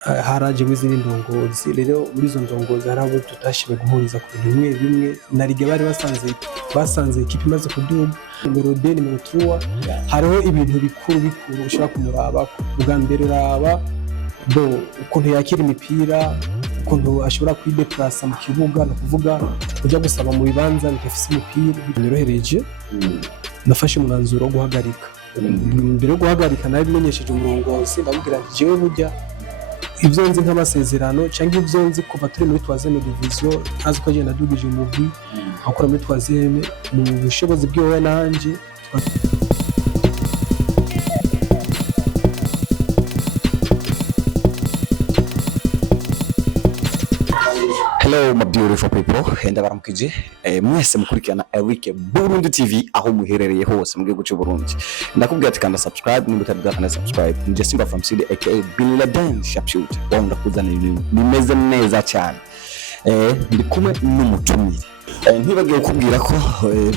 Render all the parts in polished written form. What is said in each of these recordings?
haraje izindi ndongozi rero muri izo ndongozi hari abo tutashimye guhuriza ku bintu bimwe bimwe na lige bari basanze ikipe imaze kuduga numero 2 numero 3 hariho ibintu bikuru ushaka kumuraba ubwa mbere uraba ukuntu yakira imipira ukuntu ashobora kwideplasa mu kibuga no kuvuga kujya gusaba mu bibanza bifise umupira birohereje nafashe umunanzuro wo guhagarika mbere yo guhagarika nayo bimenyesheje umurongozi ndamubwira nti jewe burya ibyo nzi nk'amasezerano cyangwa ibyo nzi kuva turi muri troisième division ntazi ko agenda adugije umugwi akora muri troisième mu bushobozi bwiwe nanje. Hello my beautiful people, ndabaramukije mwese mukurikirana Eric Burundi TV aho muherereye hose mu gihugu cy'u Burundi. Ndakubwira ati kanda subscribe nimba utabwakana subscribe. Nje Simba from City aka Bin Laden Sharpshooter. Wanda kuzana ibintu bimeze neza cyane. Ndi kumwe n'umutumire. Ntibagiye kubwira ko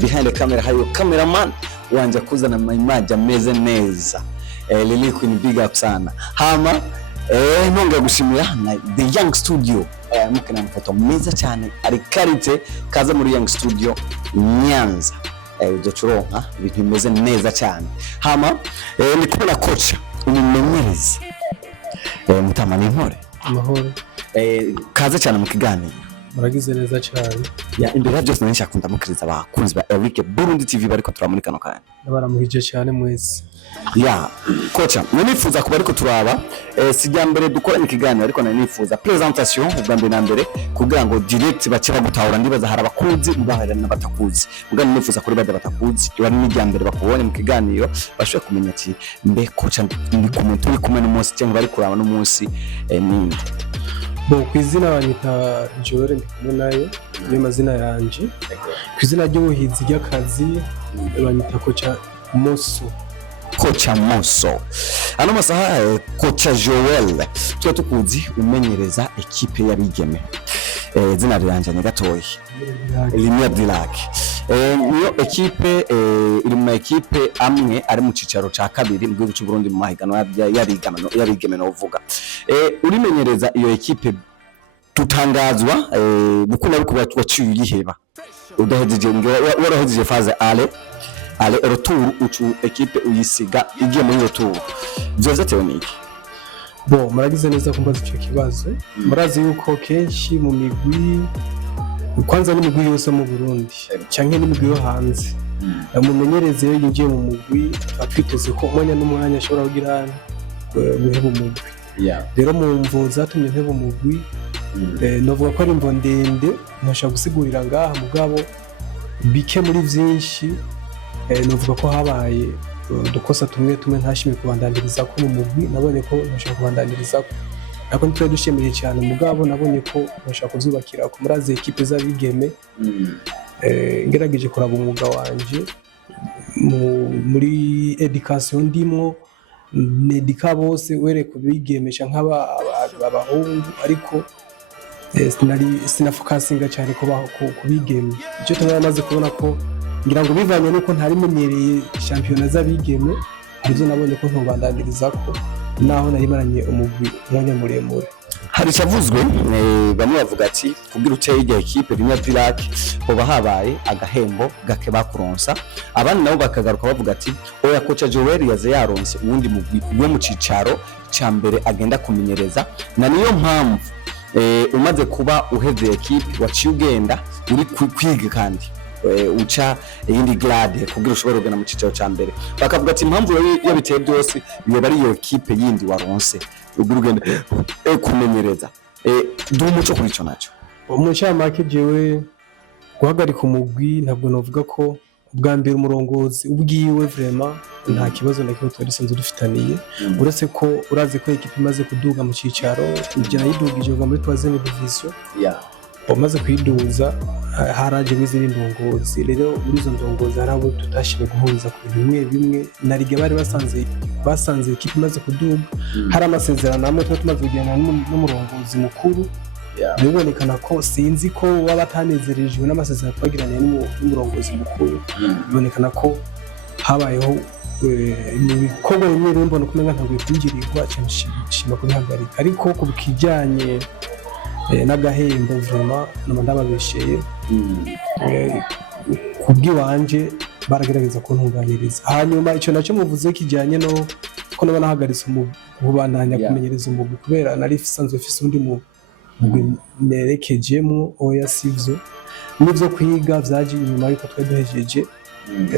behind the camera hayo cameraman wanje kuzana image ameze neza. Lili Queen big up sana. Hama nonga gushimira na The Young Studio. Mukina mfoto meza cyane ari karite kaza muri Young Studio Nyanza. Uzocuronka ibintu bimeze neza cyane. Hama ni kubona coach umumenyereza Mutamani Nkore. Amahoro. Kaza cyane mu kiganiro. Muragize neza cyane. Ya imbere ya byose nashaka kundamukiriza abakunzi ba Eric Burundi TV bariko turamuri kano kanya. Baramuhije cyane mwese. Ya kocha nifuza kuba ariko turaba sijya mbere dukoranye ikiganiro ariko nifuza presentation ubwa na mbere kugira ngo direct bakira gutahura ndibaza hari abakunzi bahera n'abatakuzi ubwa nifuza kuri bada batakuzi iba n'ijya mbere bakubonye mu kiganiro bashobora kumenya ati mbe kocha ndi kumuntu uri kumwe n'umunsi cyangwa bari kuraba n'umunsi nini kwizina banyita Joel ndi kumwe nayo niyo mazina yanje kwizina ry'ubuhinzi ry'akazi banyita kocha Moso. Kocha Moso. Ano masaha Kocha Joel tuba tukuzi umenyereza ekipe y'abigeme. Zina ryanje ni gatoyi. Limia Dilac. Niyo ekipe iri mu ekipe amwe ari mu cicaro ca kabiri mu gihugu cy'u Burundi mu mahigano y'abigeme no uvuga. Urimenyereza iyo ekipe tutangazwa gukunda ariko waciye iheba. Udahejeje warahejeje phase ale retour ucu equipe uyisiga igiye muri retour byoza teoniki muragize neza kumbaza icyo kibazo murazi yuko kenshi mu migwi kwanza n'imigwi yose mu Burundi cyangwa n'imigwi yo hanze umumenyereze iyo yinjiye mu mugwi atwiteze ko umwanya n'umwanya ashobora kugira guheba umugwi rero mu mvo zatumye nteba umugwi novuga ko ari imvo ndende ntashaka gusigurira ngaha mugabo bike muri byinshi novuga ko habaye dukosa tumwe ntashimye kubandandiriza ko mu mugwi nabonye ko ntashaka kubandandiriza ko ariko ntitwe dushimiye cyane mugabo nabonye ko ntashaka kuzubakira ko muraze ekipe z'abigeme ngerageje kuraba umwuga wanje muri education ndimo nedika bose were kubigemesha nk'abahungu ariko sinafokasinga cyane kubigeme icyo tumaze kubona ko ngira ngo bivanye nuko ntari menyereye championnat z'abigeme ibyo nabonye ko ntubandandiriza ko naho nari maranye umugwi umwanya muremure. Hari cyavuzwe bamwe bavuga ati kugira uteye igihe equipe rimwe Dilac hoba habaye agahembo gake bakuronsa abandi nabo bakagaruka bavuga ati oya Kocha Joel yaze yaronse uwundi mugwi wo mu cicaro ca mbere agenda kumenyereza na niyo mpamvu umaze kuba uheze equipe waciye ugenda uri kwiga kandi uca iyindi grade kugira ushobora kugana mu cicaro ca mbere bakavuga ati impamvu yo biteye byose iyo bari iyo equipe yindi waronse ugurugenda kumenyereza umuco kuri ico naco umucamake jewe guhagarika umugwi ntabwo novuga ko ubwa mbere umurongozi ubwiwe vraiment nta kibazo na kimwe twari sanzwe dufitaniye uretse ko urazi ko equipe imaze kuduga mu cicaro ijana yidugije kuva muri 3e division bamaze kwiduza haraje izindi ndongozi rero muri izo ndongozi hari abo tutashimye guhuriza ku bintu bimwe na lige bari basanze ekipe imaze kuduga hari amasezerano amwe tumaze kugirana n'umurongozi mukuru bibonekana ko sinzi ko wabatanezerejwe n'amasezerano twagiranye n'umurongozi mukuru bibonekana ko habayeho mu bikorwa bimwe rero mbona kumenga ntabwo kwinjirirwa cyane kubihagarika ariko ku kijyanye n'agahembo vraiment ndababesheye kubwiwanje baragerageza kuntunganiriza hanyuma icyo nacyo muvuze kijyanye no ko nabona hagaritse kubandanya kumenyereza umugwi kubera nari sanzwe fise undi mugwi nerekejemo oya sivyo n'ivyo kwiga vyaje inyuma yuko twari duhejeje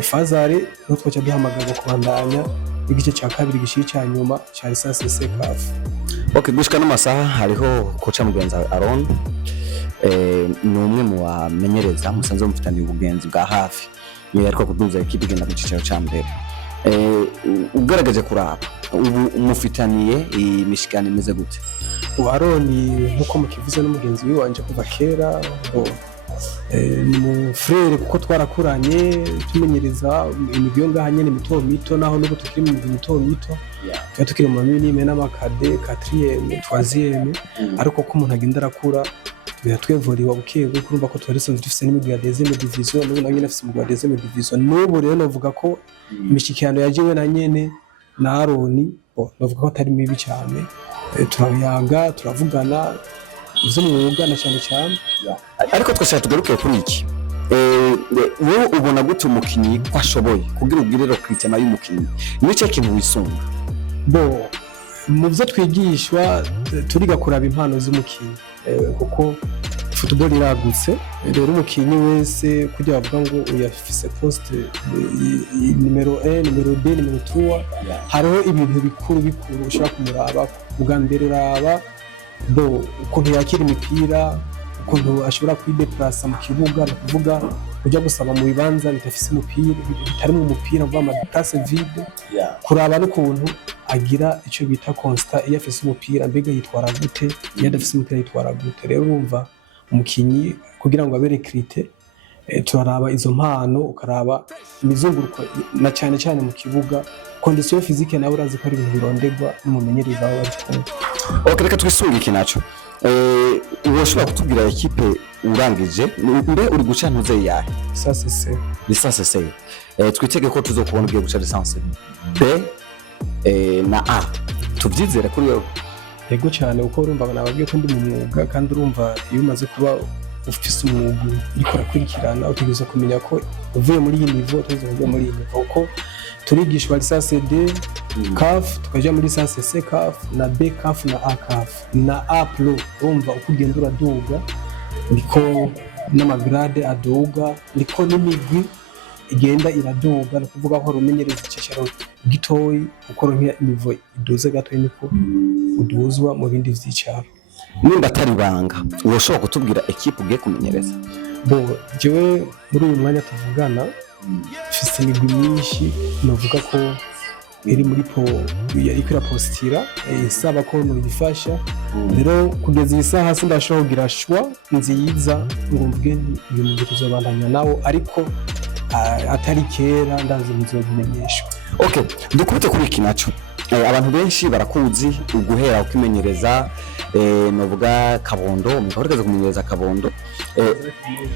Fazare no twaca duhamagara kubandanya igice cya kabiri gishiri cya nyuma cya lisansi CECAF. Okay, gushika n'amasaha hariho koca mugenza Aaron ni umwe mu bamenyereza musanzwe mufitaniye ubugenzi bwa hafi niyo ariko kuduza ekipe igenda mu cicaro ca mbere ugaragaje kuraba ubu umufitaniye imishikana imeze gute? Aaron nkuko mukivuze n'umugenzi wiwanje kuva kera ni mu frere kuko twarakuranye tumenyereza imigyo ngaha nyene mito naho nuko tukiri mu mito tukiri mu minime n'amakade 4e 3e ariko ko umuntu agenda arakura twevuriwa bukewe kurumva ko twarisanzwe dufise n'imigwi ya deuxième division n'ubu nyine afise umugwi wa deuxième division n'ubu rero novuga ko imishikirano yajewe na nyene na Aaron novuga ko atari mibi cyane turayaga turavugana izo mwuga na cyane ariko twashaka tugaruke kuri iki wowe ubona gute umukinyi ko ashoboye kugira ubwirero kwitema y'umukinyi nico kintu wisunga mu byo twigishwa turiga kuraba impano z'umukinyi kuko football iragutse rero umukinyi wese kujya bavuga ngo uyafise poste numero 1 numero 2 numero 3 hariho ibintu bikuru ushaka kumuraba ubwa mbere uraba ukuntu yakira imipira ukuntu ashobora kwideplasa mu kibuga no kuvuga kujya gusaba mu bibanza bitafise umupira bitari mu mupira vuba ama place vide kuraba n'ukuntu agira icyo bita constant iyo afise umupira mbega yitwara gute iyo adafise umupira yitwara gute rero urumva umukinyi kugira ngo abere crite turaraba izo mpano ukaraba imizunguruko na cyane mu kibuga condition physique nawe urazi ko ari ibintu birondegwa n'umumenyereza wawe arikumwe. Okay, reka twisunge iki naco ushobora kutubwira ekipe urangije mbe uri guca ntuze yahe lisansi C twitege ko tuzokubona ugiye guca lisansi B na A tubyizere kuri yo yego cyane uko urumva nababwiye ko ndi mu mwuga kandi urumva iyo umaze kuba ufise umwuga uriko urakurikirana utegerezwa kumenya ko uvuye muri iyi niveau utegerezwa muri iyi niveau uko turigishwa lisansi D CAF tukaja muri lisansi C CAF na B CAF na A CAF na A Pro urumva uko ugenda uraduga niko n'amagrade aduga niko n'imigwi igenda iraduga no kuvuga ko rumenyereza icicaro gitoyi uko ronke niveau iduze gato niko uduzwa mu bindi vyicaro. Nimba atari banga ushobora kutubwira ekipe ugiye kumenyereza? Jewe muri uyu mwanya tuvugana mfise imigwi myinshi novuga ko iri muri yariko irapostira isaba ko noyifasha rero kugeza iyi saha sindashobora kugira shwa nziza ngo mvuge uyu mugwi tuzobandanya nawo ariko atari kera ndazi muzobimenyeshwa. Okay, dukubite kuri iki naco abantu benshi barakuzi uguhera ukimenyereza novuga Kabondo mukagereza kumenyereza Kabondo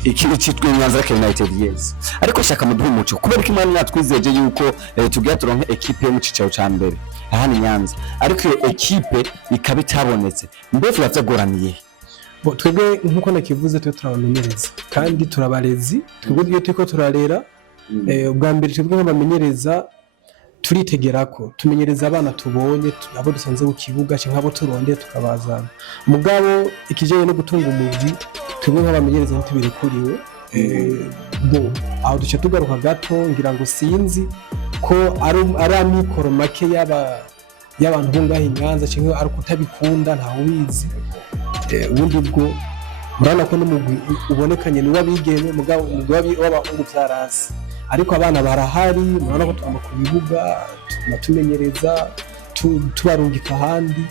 iki cyitwa Nyanza United yes ariko shaka muduha umuco kubera ko Imana yatwizeje yuko tugiye turonke ekipe yo mu cicaro ca mbere aha ni Nyanza ariko iyo ekipe ikaba itabonetse mbefu yavyagoraniye twebwe nkuko nakivuze twe turabamenyereza kandi turabarezi twebwe iyo turiko turarera ubwa mbere twebwe nk'abamenyereza turitegera ko tumenyereza abana tubonye abo dusanze ku kibuga cyangwa abo turonde tukabazana mugabo ikijanye no gutunga umugwi twebwe nk'abamenyereza ntibirikuriwe aho duce tugaruka gato ngira ngo sinzi ko ari amikoro make y'abantu bo ngaho Nyanza cyangwa ari kutabikunda ntawe ubizi ubundi bwo murana ko n'umugwi ubonekanye ni wabigeme mugabo umugwi w'abahungu vyarasi ariko abana barahari murana ko tugomba ku bibuga tumenyereza tubarungika ahandi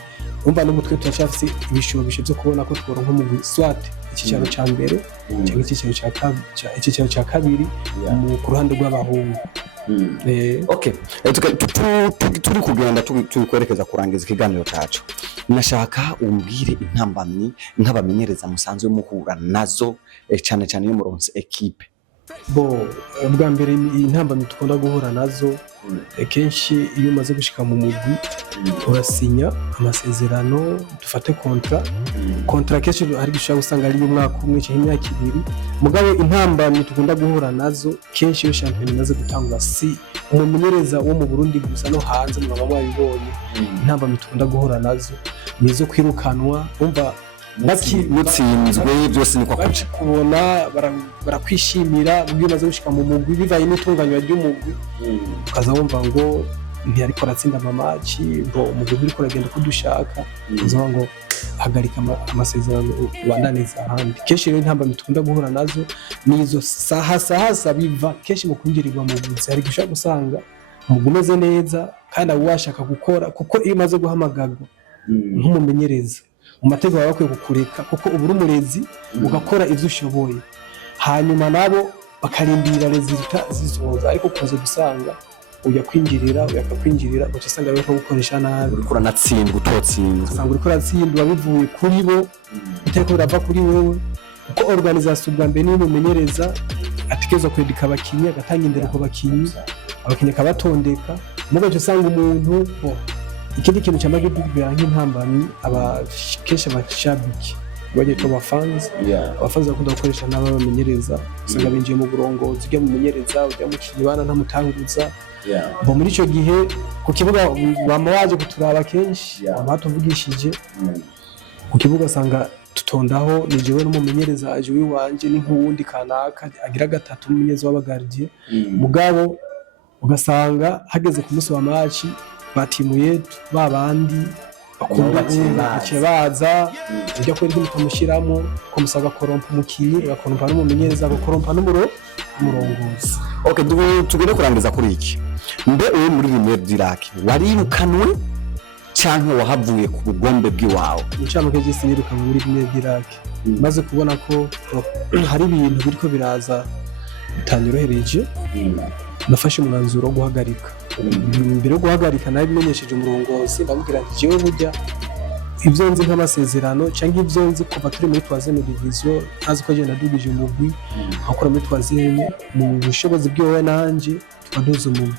umva n'umutwe turacafise ibishobisho byo kubona ko tworonka umugwi swat ikicaro ca mbere cyangwa ikicaro ca kabiri ku ruhande rw'abahungu. Okay, turi kugenda tukwerekeza kurangiza ikiganiro cyacu nashaka umbwire intambamyi nk'abamenyereza musanzwe muhura nazo cyane iyo muronse ekipe bwa mbere intambamyi tukunda guhura nazo kenshi iyo umaze gushika mu mugwi urasinya amasezerano dufate kontra kenshi hari gushaka usanga ari umwaka umwe cyangwa imyaka ibiri mugabo intambamyi tukunda guhura nazo kenshi iyo shampiyona imaze gutangura si umumenyereza wo mu Burundi gusa no hanze mu baba babibonye intambamyi tukunda guhura nazo nizo kwirukanwa umva mutsinzwe byose niko kuca kubona barakwishimira ubwo umaze gushika mu mugwi bivaye n'itunganywa ry'umugwi ukaza wumva ngo ntiyariko aratsinda amamatch ngo umugwi uriko uragenda ko dushaka uzavuga ngo hagarika amasezerano wandaniza ahandi kenshi rero intambamyi tukunda guhura nazo nizo saha biva kenshi mu kwinjirirwa mu buzi hari gushaka gusanga umugwi umeze neza kandi abo washaka gukora kuko iyo umaze guhamagarwa nk'umumenyereza mu mategeko baba bakwiye kukureka kuko ubu uri umurezi ugakora ivyo ushoboye hanyuma nabo bakarindira resultat zizoza ariko kuze gusanga ujya kwinjirira ugaca usanga bariko gukoresha nabi uriko uranatsindwa utotsinzwe usanga uriko uratsindwa bivuye kuri bo biteko birava kuri wewe kuko organisation bwa mbere ni umumenyereza atekerezwa kwedika abakinyi agatanga indero ku bakinyi abakinyi akabatondeka mugace usanga umuntu ikindi kintu cyamaze kugura nk'intambamyi abakesha abashabiki bagiye to fans bakunda gukoresha n'abamenyereza usanga binjiye mu burongozi ujya mu menyereza ujya mu kibana ntamutanguza muri icyo gihe ku kibuga bamawaje kuturaba kenshi abatuvugishije ku kibuga asanga tutondaho ni jewe n'umumenyereza aje wiwanje ni nk'uwundi kanaka agira gatatu umumenyereza w'abagardier mugabo ugasanga hageze ku munsi wa match batimuye babandi bakunda baza ujya kwera imutamushiramo kumusaba korompa umukinyi agakorompa n'umumenyereza agakorompa n'umurongozi tugende kurangiza kuri iki mbe uyu muri Lumiere du Lac warirukanwe canke wahavuye ku bugombe bw'iwawe incamake cy'isi nirukanwe muri Lumiere du Lac maze kubona ko hari ibintu biriko biraza bitanyorohereje nafashe umwanzuro wo guhagarika mbere yo guhagarika nayo bimenyesheje umurongozi ndabwira ati jewe burya ibyo nzi nk'amasezerano cyangwa ibyo nzi kuva turi muri troisième division azi ko je nadugije umugwi akora muri troisième mu bushobozi bwiwe nanje twaduze umugwi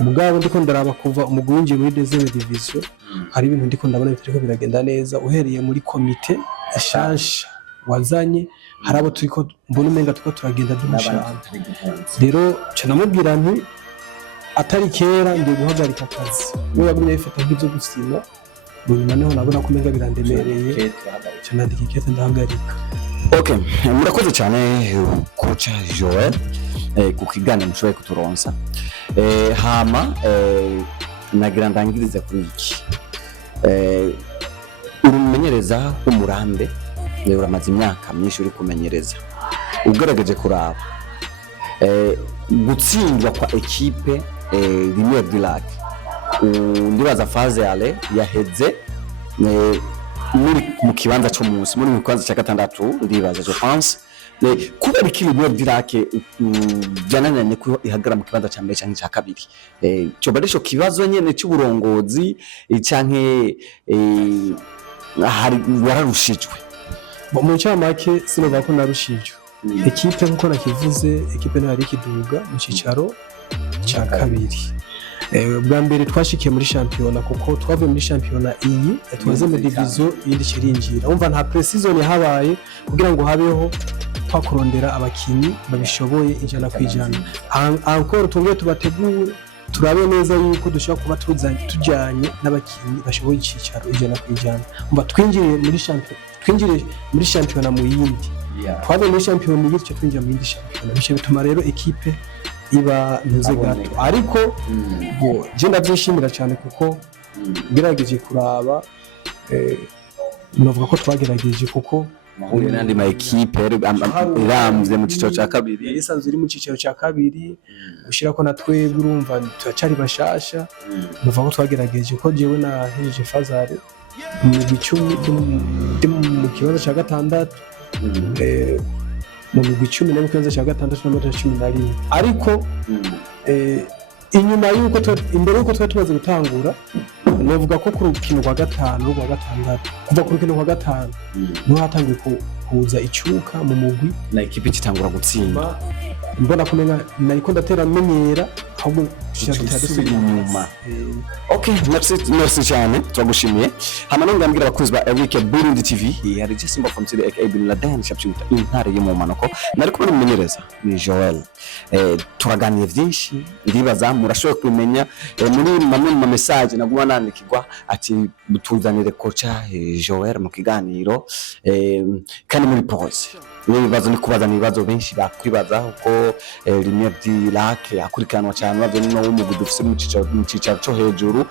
umugabo ndiko ndaraba kuva umugwi winjiye muri deuxième division hari ibintu ndiko ndabona bitariko biragenda neza uhereye muri komite ishasha wazanye hari abo turiko mbona umenga tuko turagenda dushaka rero canamubwira nti atari kera ngiye guhagarika akazi we yagumye yifata nk'ibyo gusima nyuma niho nabona ko umenga birandemereye canandika ikete ndahagarika murakoze cyane Coach Joel ku kiganiro mushoboye kuturonsa hama nagira ndangirize kuri iki urumenyereza w'umurambe uramaze imyaka myinshi uri kumenyereza ugaragaje kuraba gutsindwa kwa ekipe Lumiere du Lac ndibaza phase yale yaheze muri mu kibanza cyo munsi muri mu kibanza cya gatandatu ndibaza je pense kubera iki Lumiere du Lac byananiranye ko ihagara mu kibanza cya mbere cyangwa cya kabiri cyo barisho kibazo nyene cy'uburongozi canke hari wararushijwe mu cyamake sinova ko narushijwe ekipe nkuko nakivuze ekipe ntari ikiduga mu cicaro cya kabiri bwa mbere twashikiye muri shampiyona kuko twavuye muri shampiyona iyi twaze mu division yindi kirinjira umva nta pre-season yahabaye kugira ngo habeho kwakurondera abakinyi babishoboye ijana kwijana encore tungiye tubategure turabe neza yuko dushaka kuba tujyanye n'abakinyi bashoboye icicaro ijana kwijana umva twinjire muri shampiyona mu yindi twavuye muri shampiyona iyi cyo twinjira mu yindi shampiyona bishe bituma rero ekipe iba ntuze gato ariko je ndabyishimira cyane kuko gerageje kuraba navuga ko twagerageje kuko muri nandi ma equipe iramvye mu cicaro cya kabiri isanzwe iri mu cicaro cya kabiri ushira ko natwe urumva turacari bashasha navuga ko twagerageje ko jewe na heje fazare mu gicumi mu kibazo cya gatandatu mu migwi 10 na mu kibazo cya gatandatu na 11 ariko inyuma yuko imbere yuko tumaze gutangura navuga ko ku rukino rwa gatanu rwa gatandatu kuva ku rukino rwa gatanu niho hatangiye kuza icuka mu mugwi na ekipe itangura gutsinda mbona kumenga nariko ndatera menyera ahubwo dusubira inyuma. Okay, merci cyane turagushimiye. Hama none ngambira abakuzi ba Eric Burundi TV hari Simba from City aka Bin Laden shapshuta intare yo mu manoko nari kubona umumenyereza ni Joel. Turaganiye byinshi ndibaza murashoboye kumenya muri mamwe mu message naguma nandikirwa ati butuzanire kocha Joel mu kiganiro kandi muri pause nibaza ni kubaza nibazo benshi bakwibaza uko rimwe by'Iraq akurikanwa cyane bavye no mu gudufise mu cicaro cyo hejuru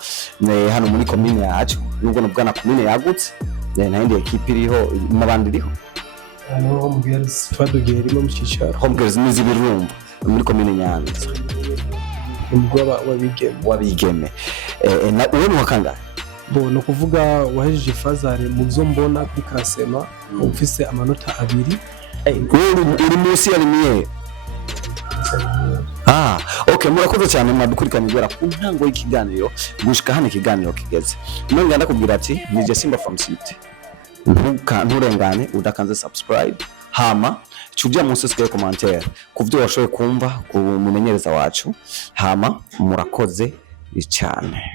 hano muri commune yacu nubwo nubwana commune yagutse n'indi equipe iriho n'abandi iriho home girls twadugiye rimwe mu cicaro home girls n'izibirumba muri commune Nyanza umugwa wabigeme na uwe mu wakanga bo no kuvuga wahejeje fazare mu byo mbona kuri Kasema ufise amanota 2 uri munsi ya limie. Okay, murakoze cyane mwadukurikanye gera ku ntango y'ikiganiro gushika hano ikiganiro kigeze. None ndakubwira ati nije Simba from City. Nturengane udakanze subscribe. Hama chujya munsi sike commentaire kuvyo washoye kumva ku mumenyereza wacu. Hama murakoze cyane.